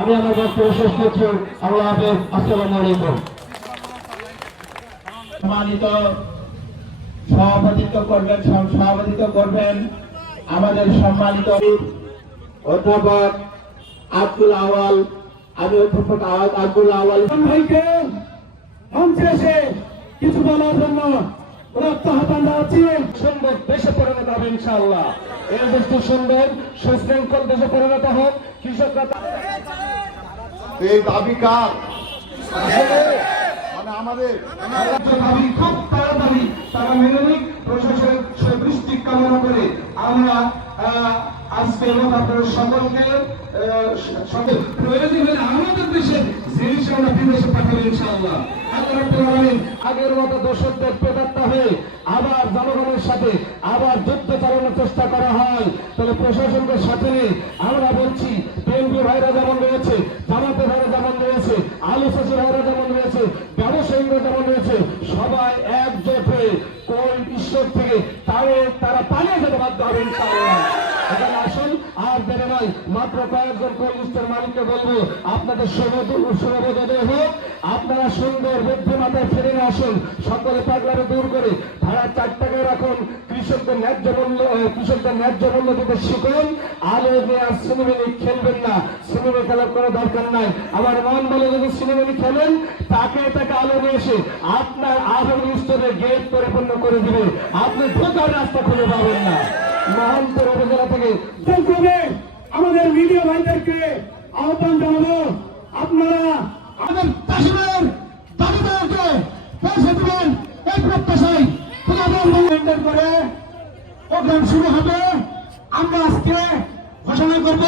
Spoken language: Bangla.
আমি আমার বক্তব্য শেষ করছি। আল্লাহ হাফেজ। আসসালামু আলাইকুম। সম্মানিত সভাপতিত্ব করবেন সভাপতিত্ব করবেন আমাদের সম্মানিত অধ্যাপক আব্দুল আওয়াল। আমি অধ্যাপক আব্দুল আওয়াল। ভাইকে মঞ্চে এসে কিছু বলার জন্য আহ্বান জানাচ্ছি সুন্দর দেশে পরিণত হবে ইনশাআল্লাহ। এই দেশটি সুন্দর, সুশৃঙ্খল দেশে পরিণত হোক। কৃষকরা এই দাবি কার প্রশাসনের আগের মতো দোষকদের পেটাত্তা হয়ে আবার জনগণের সাথে আবার যুদ্ধ চালানোর চেষ্টা করা হয়। তাহলে প্রশাসনকে সাথে নিয়ে আমরা বলছি বিএনপি ভাইরা যেমন রয়েছে, জামাতে ভাইরা যেমন রয়েছে, আলু চাষি ভাইরা পালিয়ে যেতে বাধ্য হবে এখানে আসুন। আর দেবে নয়, মাত্র কয়েকজন কোল লিস্টের মালিককে বলব, আপনাদের সৌরবোদয় হোক। আপনারা সুন্দর বুদ্ধিমাতায় ফিরে আসুন, সকলে পাগলারে দূর করে ভাড়া চার টাকায় রাখুন। কৃষকদের ন্যায্য মূল্য কৃষকদের ন্যায্য মূল্য দিতে শিখুন। আলো নিয়ে আর সিনেমেনি খেলবেন না। সিনেমা খেলার কোনো দরকার নাই। আমার মন বলে যদি সিনেমেনি খেলেন, তাকে তাকে আলো নিয়ে এসে আপনার আলো স্তরের গেট পরিপূর্ণ করে দিবে। আপনি ঢোকার রাস্তা খুঁজে পাবেন না। উপজেলা থেকে আমাদের মিডিয়া ভাইদেরকে আহ্বান জানাব। আপনারা আমাদের কাশ্মীরের দাবিদারকে পৌঁছে দিবেন এই প্রত্যাশায়। করে প্রোগ্রাম শুরু হবে। আমরা আজকে ঘোষণা করব